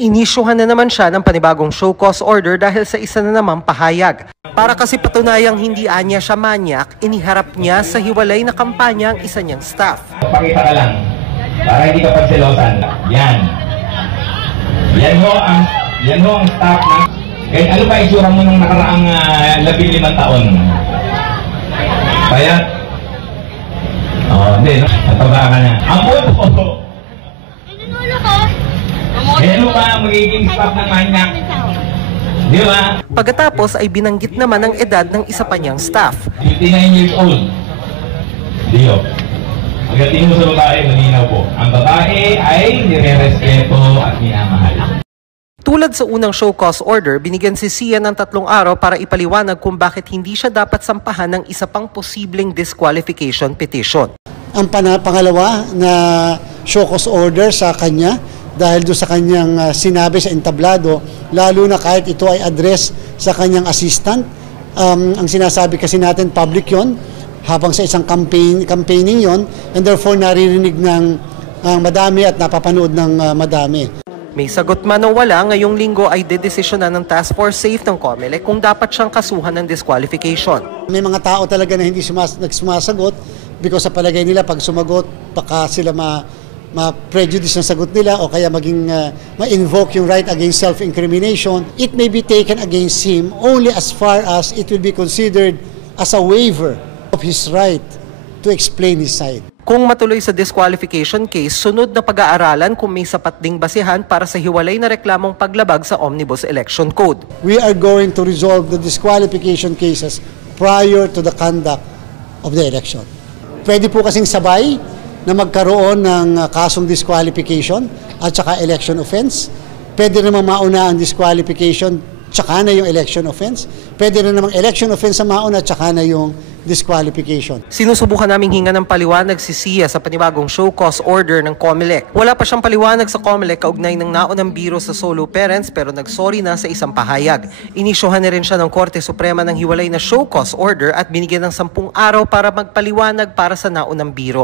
Inisyuhan na naman siya ng panibagong show cause order dahil sa isa na namang pahayag. Para kasi patunayang hindi anya siya manyak, iniharap niya sa hiwalay na kampanya ang isa niyang staff. Pakita ka lang, para hindi ka pagselosan. Yan. Yan ho ang staff na... Kahit ano ba isura mo nung nakaraang 15 taon? Kaya? Hindi. Nataba ka na. Ang puto! Nanunulo ko. Ano ba ang magiging staff ng manyak? Di ba? Pagkatapos ay binanggit naman ang edad ng isa pa niyang staff. 59 years old. Dio. Pagdating mo sa babae, malinaw po. Ang babae ay nire-respeto at minamahal. Tulad sa unang show cause order, binigyan si Sia ng 3 araw para ipaliwanag kung bakit hindi siya dapat sampahan ng isa pang posibleng disqualification petition. Ang pangalawa na show cause order sa kanya dahil doon sa kanyang sinabi sa entablado, lalo na kahit ito ay address sa kanyang assistant. Ang sinasabi kasi natin public yon habang sa isang campaigning yon, and therefore naririnig ng madami at napapanood ng madami. May sagot man o wala, ngayong linggo ay dedesisyonan ng Task Force Safe ng COMELEC kung dapat siyang kasuhan ng disqualification. May mga tao talaga na hindi nagsumasagot because sa palagay nila pag sumagot baka sila ma-prejudice ng sagot nila o kaya maging ma-invoke yung right against self-incrimination. It may be taken against him only as far as it will be considered as a waiver of his right to explain his side. Kung matuloy sa disqualification case, sunod na pag-aaralan kung may sapat ding basihan para sa hiwalay na reklamong paglabag sa Omnibus Election Code. We are going to resolve the disqualification cases prior to the conduct of the election. Pwede po kasing sabay na magkaroon ng kasong disqualification at saka election offense. Pwede naman mauna ang disqualification tsaka na yung election offense. Pwede rin namang election offense sa mauna tsaka na yung disqualification. Sinusubukan naming hinga ng paliwanag si Sia sa panibagong show cause order ng COMELEC. Wala pa siyang paliwanag sa COMELEC kaugnay ng naunang biro sa solo parents pero nagsorry na sa isang pahayag. Inisyuhan na rin siya ng Korte Suprema ng hiwalay na show cause order at binigyan ng 10 araw para magpaliwanag para sa naunang biro.